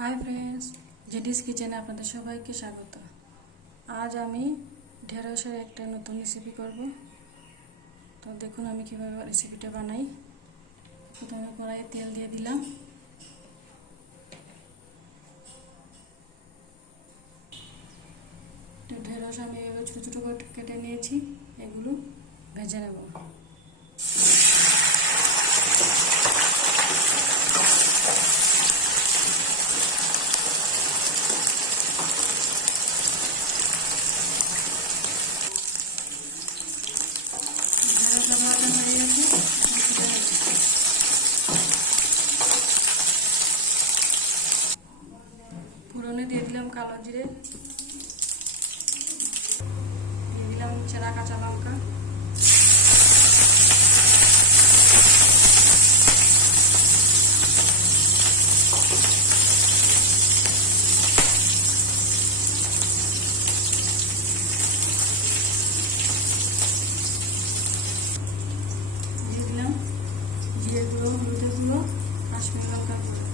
Hi friends, জেডিস কিচেনে আপনাদের সবাইকে স্বাগত। আজ আমি ঢেঁড়সের একটা নতুন রেসিপি করব। তো দেখুন আমি কীভাবে রেসিপিটা বানাই। প্রথমে কড়াইয়ে তেল দিয়ে দিলাম। তো ঢেঁড়স আমি এভাবে ছোটো ছোটো করে কেটে নিয়েছি, এগুলো ভেজে নেব। ফোড়নে দিয়ে দিলাম কালো জিরে, দিয়ে দিলাম চেরা কাঁচা লঙ্কা, দিয়ে দিলাম জিরে গুঁড়ো, হলুদের গুঁড়ো, কাশ্মীরি লঙ্কার গুঁড়ো,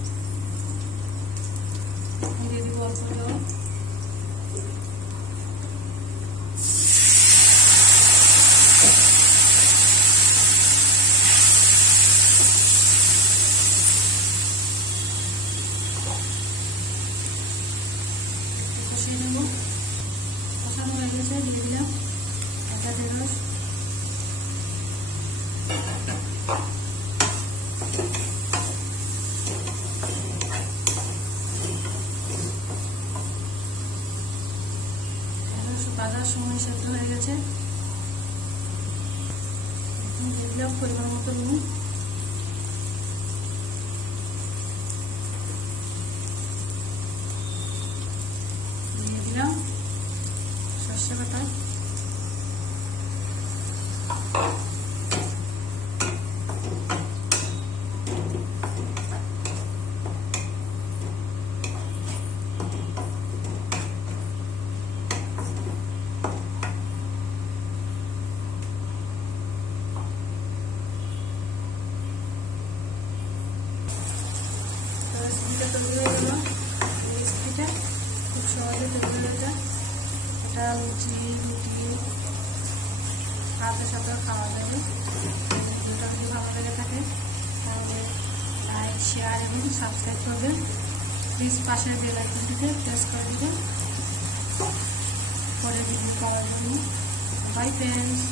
দিয়ে দিব অল্প জল, কষিয়ে নেব। কষানো হয়ে গেছে, দিয়ে দিলাম একটা ঢেঁড়স, বাজার সময় সেদ্ধ হয়ে গেছে। দিয়ে দিলাম পরিমাণ মতো নুন, দিয়ে দিলাম সর্ষে বাটা, রেসিপিটা তৈরি হয়ে গেল। এই রেসিপিটা খুব সহজে তৈরি হয়ে যায়। এটা লুচি, রুটি, ভাতের সাথেও খাওয়া যাবে। ভিডিওটা যদি ভালো লেগে থাকে তাহলে লাইক, শেয়ার এবং সাবস্ক্রাইব করবেন। প্লিজ পাশের বেল আইকনটিতে প্রেস করে দেবেন পরে ভিডিও পাওয়ার জন্য। By friends.